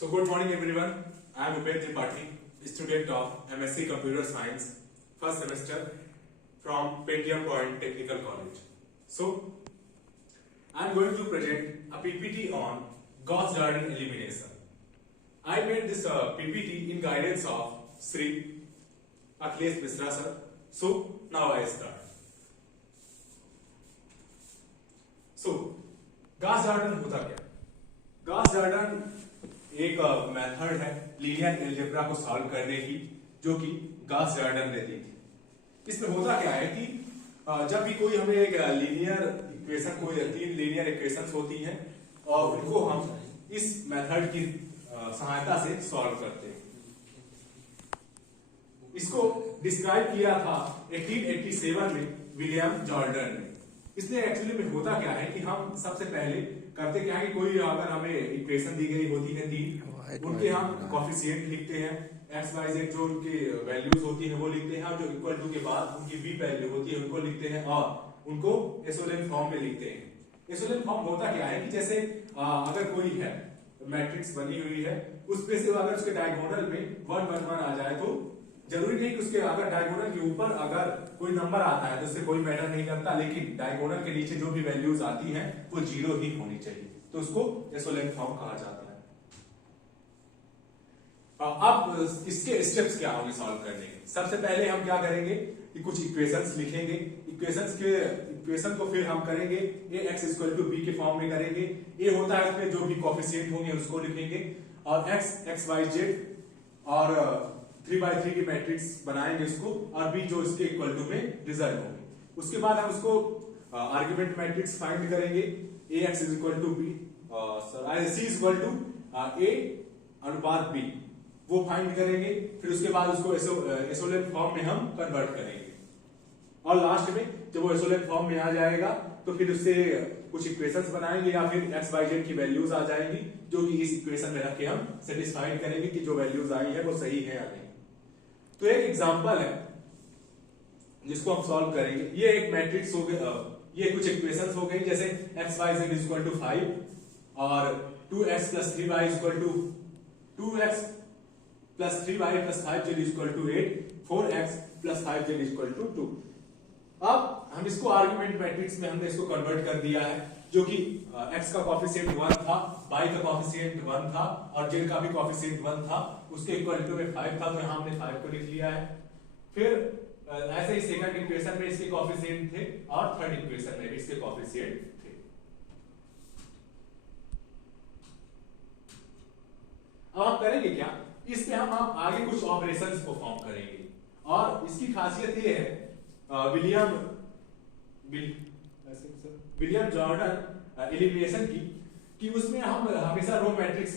So good morning everyone. I am Upayd Tripathi, student of MSc Computer Science, first semester from Pentium Point Technical College. So I am going to present a PPT on Gauss-Jordan elimination. I made this PPT in guidance of Sri Akhilesh Misra sir. So now I start. So Gauss-Jordan होता क्या? Gauss-Jordan एक method है linear algebra को solve करने की, जो कि Gauss-Jordan देती थी। इसमें होता क्या है कि जब भी कोई हमें एक लीनियर इक्वेशन, कोई तीन लीनियर इक्वेशंस होती हैं और उनको हम इस मेथड की सहायता से सॉल्व करते हैं। इसको डिस्क्राइब किया था 1887 में विलियम जॉर्डन ने। इसलिए एक्चुअली में होता क्या है कि हम सबसे पहले करते क्या है कि कोई अगर हमें इक्वेशन दी गई होती है तीन, उनके हम कोफिशिएंट लिखते हैं, एक्स वाई जेड जो उनकी वैल्यूज होती है वो लिखते हैं, और जो इक्वल टू के बाद उनकी वी वैल्यू होती है उनको लिखते हैं और उनको एसोलेन फॉर्म में लिखते हैं। एसोलेन फॉर्म होता क्या है कि जैसे अगर कोई है मैट्रिक्स बनी हुई है, उसमें से अगर उसके डायगोनल में 1 1 1 आ जाए तो जरूरी नहीं कि उसके अगर डायगोनल के ऊपर अगर कोई नंबर आता है तो उससे कोई मैटर नहीं करता, लेकिन डायगोनल के नीचे जो भी वैल्यूज आती हैं वो 0 ही होनी चाहिए, तो उसको एसोलेन फॉर्म कहा जाता है। अब इसके स्टेप्स क्या होंगे सॉल्व करने के? सबसे पहले हम क्या करेंगे कि कुछ इक्वेशंस लिखेंगे। इक्वेशन को फिर हम करेंगे ax = b के फॉर्म में करेंगे। a होता है उसमें जो भी कोफिशिएंट होंगे उसको लिखेंगे, और x y z और 3/3 की मैट्रिक्स बनाएंगे उसको, और b जो इसके इक्वल टू में रिजल्ट होंगे। उसके बाद हम उसको आर्गुमेंट मैट्रिक्स फाइंड करेंगे, ax = b c = a अनुपात b, वो फाइंड करेंगे। फिर उसके बाद उसको एसोलेन फॉर्म में हम कन्वर्ट करेंगे, और लास्ट में जब वो एसोलेन फॉर्म में आ जाएगा तो फिर उससे कुछ इक्वेशंस बनाएंगे, या फिर x y z की वैल्यूज आ जाएंगी जो कि इस इक्वेशन में रख के हम सेटिस्फाइड करेंगे कि जो वैल्यूज आई है वो सही है या नहीं। तो एक एग्जांपल है जिसको हम सॉल्व करेंगे। ये एक मैट्रिक्स हो गया, ये कुछ इक्वेशंस हो गई, जैसे x y z = 5 और 2x + 3y = 2x + 3y + 5z = 8, 4x + 5z = 2। अब हम इसको आर्गुमेंट मैट्रिक्स में हमने इसको कन्वर्ट कर दिया है, जो कि x का कोफिशिएंट 1 था, y का कोफिशिएंट 1 था और z का भी कोफिशिएंट 1 था, उसके इक्वल टू में 5 था, तो यहां हमने 5 को लिख लिया है। फिर ऐसे ही सेकंड इक्वेशन में इसके कोफिशिएंट थे और थर्ड इक्वेशन में भी इसके कोफिशिएंट थे। अब हम करेंगे क्या, इसमें हम आगे कुछ ऑपरेशंस परफॉर्म करेंगे, और इसकी खासियत ये है विलियम जॉर्डन एलिमिनेशन की, कि उसमें हम हमेशा रो मैट्रिक्स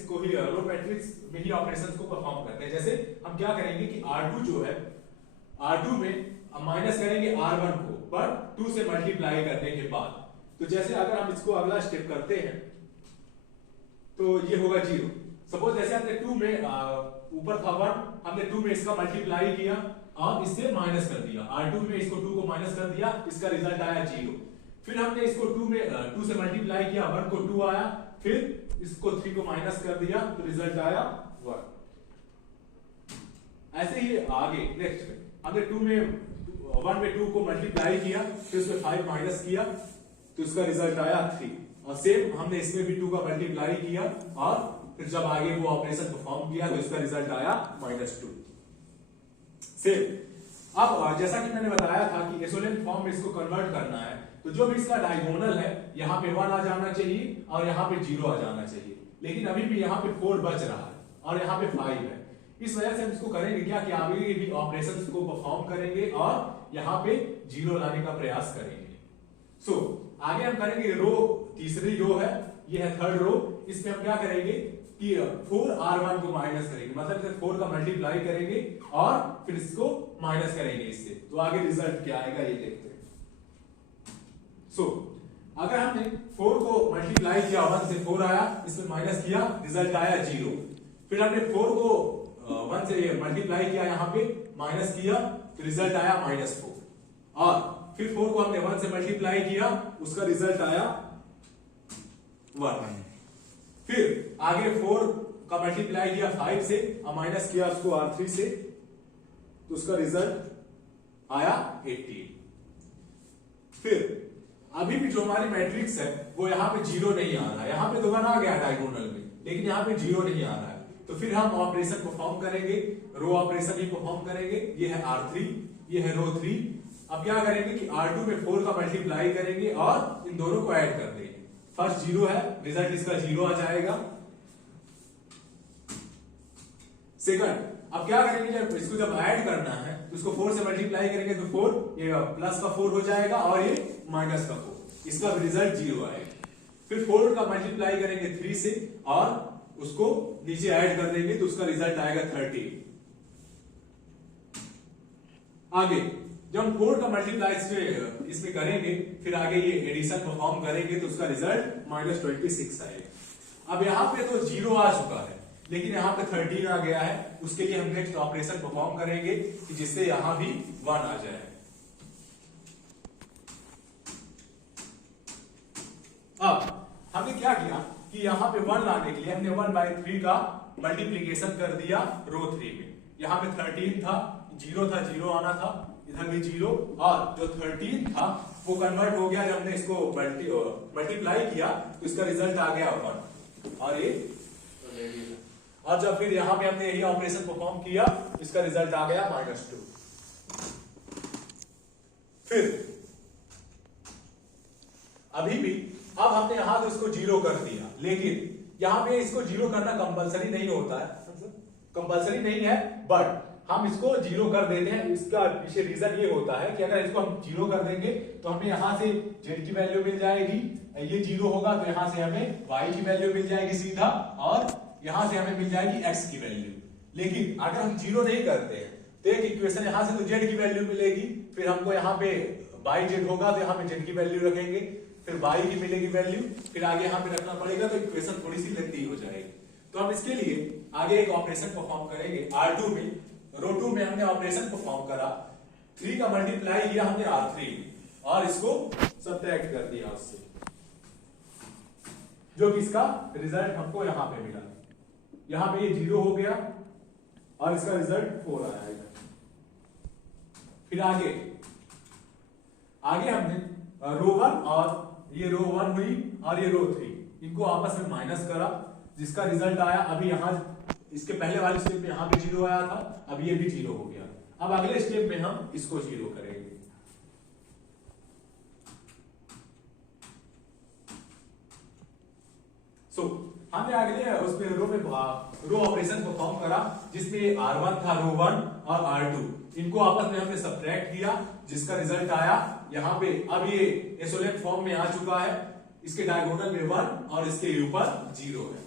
में ही ऑपरेशंस को परफॉर्म करते हैं। जैसे हम क्या करेंगे कि R2 जो है, R2 में हम माइनस करेंगे R1 को, पर 2 से मल्टीप्लाई करने के बाद। तो जैसे अगर हम इसको अगला स्टेप करते हैं तो ये होगा 0। सपोज जैसे हमने 2 में ऊपर था 1, हमने 2 में इसका मल्टीप्लाई किया और इससे माइनस कर दिया, R2 में इसको 2 को माइनस कर दिया, इसका रिजल्ट आया 0। फिर हमने इसको 2 से मल्टीप्लाई किया, 1 को 2 आया, फिर इसको 3 को माइनस कर दिया तो रिजल्ट आया 1। ऐसे ही आगे नेक्स्ट में हमने 1 में 2 को मल्टीप्लाई किया, फिर उसमें 5 माइनस किया तो इसका रिजल्ट आया 3, और सेम हमने इसमें भी 2 का मल्टीप्लाई किया और फिर जब आगे वो ऑपरेशन परफॉर्म किया तो इसका रिजल्ट आया -2। सेम अब जैसा कि मैंने बताया था कि एसोलेन फॉर्म में इसको कन्वर्ट करना है, तो जो भी इसका डायगोनल है यहाँ पे 1 आ जाना चाहिए और यहाँ पे 0 आ जाना चाहिए, लेकिन अभी भी यहाँ पे 4 बच रहा है और यहाँ पे 5 है। इस वजह से हम इसको करेंगे क्या कि आगे भी ऑपरेशंस को परफॉर्म करेंगे और यहाँ पे 0 लाने का प्रयास करेंगे। आगे हम करेंगे तीसरी रो है, ये है थर्ड रो। इसमें हम क्या करेंगे कि 4R1 को माइनस करेंगे, मतलब 4 का मल्टीप्लाई करेंगे और फिर इसको माइनस करेंगे इससे, तो आगे रिजल्ट क्या आएगा ये देखते हैं। अगर हमने 4 को मल्टीप्लाई किया, 1 से 4 आया, इसमें माइनस किया, रिजल्ट आया 0। फिर हमने 4 को 1 से मल्टीप्लाई किया, यहाँ पे माइनस किया तो रिजल्ट आया -4, और फिर 4 को हमने 1 से मल्टीप्लाई किया, उसका रिजल्ट आया 1। फिर आगे 4 का मल्टीप्लाई किया 5 से और माइनस किया उसको R3 से, तो उसका रिजल्ट आया 18। फिर अभी भी जो हमारी मैट्रिक्स है वो यहाँ पे 0 नहीं आ रहा है, यहाँ पे तो 1 आ गया डायगोनल में, लेकिन यहाँ पे 0 नहीं आ रहा है। तो फिर हम ऑपरेशन परफॉर्म करेंगे, रो ऑपरेशन ही परफॉर्म करेंगे। ये है R3, ये है रो 3। अब क्या करेंगे कि R2 में 4 का मल्टीप्लाई करेंगे और इन दोनों को ऐड कर देंगे। फर्स्ट 0 है, रिजल्ट इसका 0 आ जाएगा। सेकंड, अब क्या करेंगे, जब इसको जब ऐड करना है तो इसको 4 से मल्टीप्लाई करेंगे तो 4 ये प्लस का 4 हो जाएगा और ये माइनस का 4, इसका रिजल्ट 0 आएगा। फिर 4 का मल्टीप्लाई करेंगे 3 से और उसको नीचे ऐड कर देंगे तो उसका रिजल्ट आएगा 30। आगे जब हम 4 का मल्टीप्लाई इसमें करेंगे, फिर आगे ये एडिशन परफॉर्म करेंगे तो उसका रिजल्ट -26 आएगा। अब यहाँ पे तो 0 आ चुका है, लेकिन यहाँ पे 13 आ गया है। उसके लिए हम नेक्स्ट ऑपरेशन परफॉर्म करेंगे कि जिससे यहाँ भी 1 आ जाए। अब हमने क्या किया कि यहाँ पे 1 लाने के लिए हमने 1/3 का मल्टीप्लीकेशन कर दिया रो 3 में। यहाँ पे 13 था, 0 था, 0 आना था, इधर भी 0, और जो 13 था वो कन्वर्ट हो गया जब हमने इसको मल्टीप्लाई किया तो इसका रिजल्ट आ गया 1। और ये और जब फिर यहाँ पे हमने यही ऑपरेशन परफॉर्म किया इसका रिजल्ट आ गया -2। फिर अभी भी अब हमने यहां तो इसको 0 कर दिया, लेकिन यहां पे इसको 0 करना कंपलसरी नहीं होता है, कंपलसरी नहीं है, बट हम इसको 0 कर देते हैं। इसका पीछे रीजन ये होता है कि अगर इसको हम 0 कर देंगे तो हमें यहां से z की वैल्यू मिल जाएगी, ये 0 होगा तो यहां से हमें y की वैल्यू मिल जाएगी सीधा, और यहां से हमें मिल जाएगी x की वैल्यू। लेकिन अगर हम 0 नहीं करते हैं तो एक इक्वेशन यहां से तो z की वैल्यू मिलेगी, फिर हमको यहाँ पे yz होगा तो यहाँ पे z की वैल्यू रखेंगे, फिर y की मिलेगी वैल्यू, फिर आगे यहाँ पे रखना पड़ेगा, तो इक्वेशन थोड़ी सी लेंथी हो जाएगी। तो हम इसके लिए आगे एक ऑपरेशन परफॉर्म करेंगे R2 में। रो 2 में हमने ऑपरेशन परफॉर्म करा, 3 का मल्टीप्लाई किया हमने R3 और इसको सब्ट्रैक्ट कर दिया उससे, जो कि इसका रिजल्ट हमको यहां पे मिला। यहां पे ये 0 हो गया और इसका रिजल्ट 4 आया। फिर आगे हमने रो 1 और ये रो 1 हुई और ये रो 3, इनको आपस में माइनस करा, जिसका रिजल्ट आया अभी यहां इसके पहले वाले स्टेप में यहां पे 0 आया था, अब ये भी 0 हो गया। अब अगले स्टेप में हम इसको 0 करेंगे। हमने अगले उसमें रो ऑपरेशन परफॉर्म करा, जिसमें R1 था रो 1 और R2, इनको आपस में हमने सब्ट्रैक्ट किया, जिसका रिजल्ट आया यहाँ पे। अब ये एसोलेट फॉर्म में आ चुका है, इसके डायगोनल में 1 और इसके ऊपर 0 है,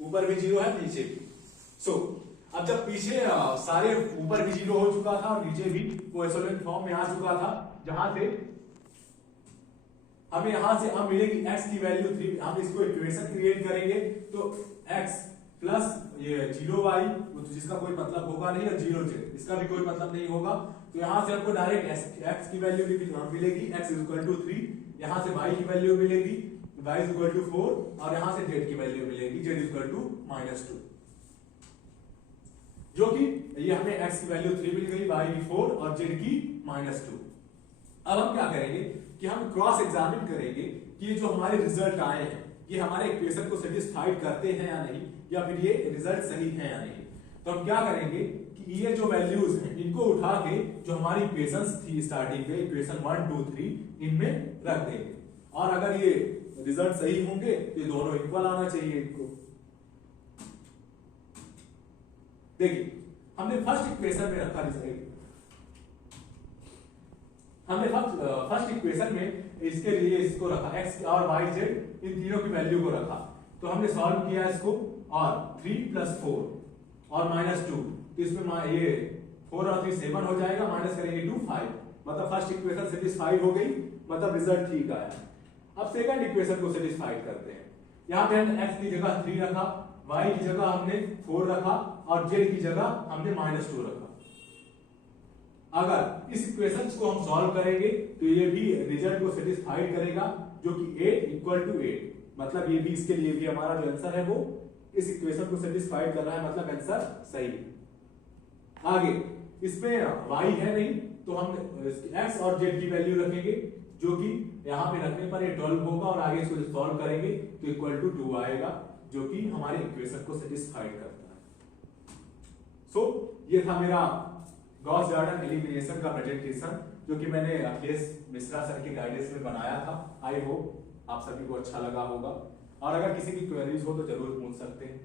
ऊपर भी 0 है नीचे भी। अब जब पीछे सारे ऊपर भी 0 हो चुका था और नीचे भी वो एसोलेट फॉर्म में आ चुका था, जहां से हमें यहां से अब मिलेगी x की वैल्यू 3। हम इसको इक्वेशन क्रिएट करेंगे तो x प्लस ये 0y, जिसका कोई मतलब होगा नहीं, और 0z, इसका भी कोई मतलब नहीं होगा। तो यहां से हमको डायरेक्ट x की वैल्यू मिलेगी, x = 3, यहां से y की वैल्यू मिलेगी, y = 4, और यहां से z की वैल्यू मिलेगी, z = -2, जो कि ये हमें x की वैल्यू 3 मिल गई, y की 4 और z की -2। अब हम क्या करेंगे कि हम क्रॉस एग्जामिन करेंगे कि ये जो हमारे रिजल्ट आए हैं ये हमारे इक्वेशन को सेटिस्फाइड करते हैं या नहीं, या फिर ये रिजल्ट सही है या नहीं। तो हम क्या करेंगे कि ये जो वैल्यूज हैं इनको उठा के जो हमारी इक्वेशंस थी स्टार्टिंग में, इक्वेशन 1 2 3, इनमें रख देंगे, और अगर ये रिजल्ट सही होंगे तो ये दोनों इक्वल आना चाहिए इनको। देखिए हमने फर्स्ट इक्वेशन में रखा रिजल्ट, हमने फर्स्ट इक्वेशन में इसके लिए इसको रखा x और y z, इन तीनों की वैल्यू को रखा। तो हमने सॉल्व किया इसको, और 3 + 4 और -2, तो इसमें ये 4 और 3 7 हो जाएगा, माइनस करेंगे 2 5, मतलब फर्स्ट इक्वेशन सेटिस्फाइड हो गई, मतलब रिजल्ट ठीक आया। अब सेकंड इक्वेशन को सेटिस्फाइड करते हैं। यहाँ पे हमने x की जगह 3 रखा, y की जगह हमने 4 रखा, और z की जगह हमने -2 रखा। अगर इस इक्वेशंस को हम सॉल्व करेंगे तो ये भी रिजल्ट को सेटिस्फाइड करेगा, जो कि 8 = 8, मतलब ये भी, इसके लिए भी हमारा जो आंसर है वो इस इक्वेशन को सेटिस्फाइड कर रहा है, मतलब आंसर सही है। आगे इसमें y है नहीं, तो हम x और z की वैल्यू रखेंगे, जो कि यहाँ पे रखने पर ये 12 होगा, और आगे इसको सॉल्व करेंगे तो इक्वल टू 2 आएगा, जो कि हमारे इक्वेशन को सेटिस्फाइड करता है। सो ये था मेरा गॉस जॉर्डन एलिमिनेशन का प्रेजेंटेशन, जो कि मैंने अखिलेश मिश्रा सर के गाइडेंस में बनाया था। आई होप आप सभी को अच्छा लगा होगा, और अगर किसी की क्वेरीज हो तो जरूर पूछ सकते हैं।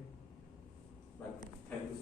Thank you.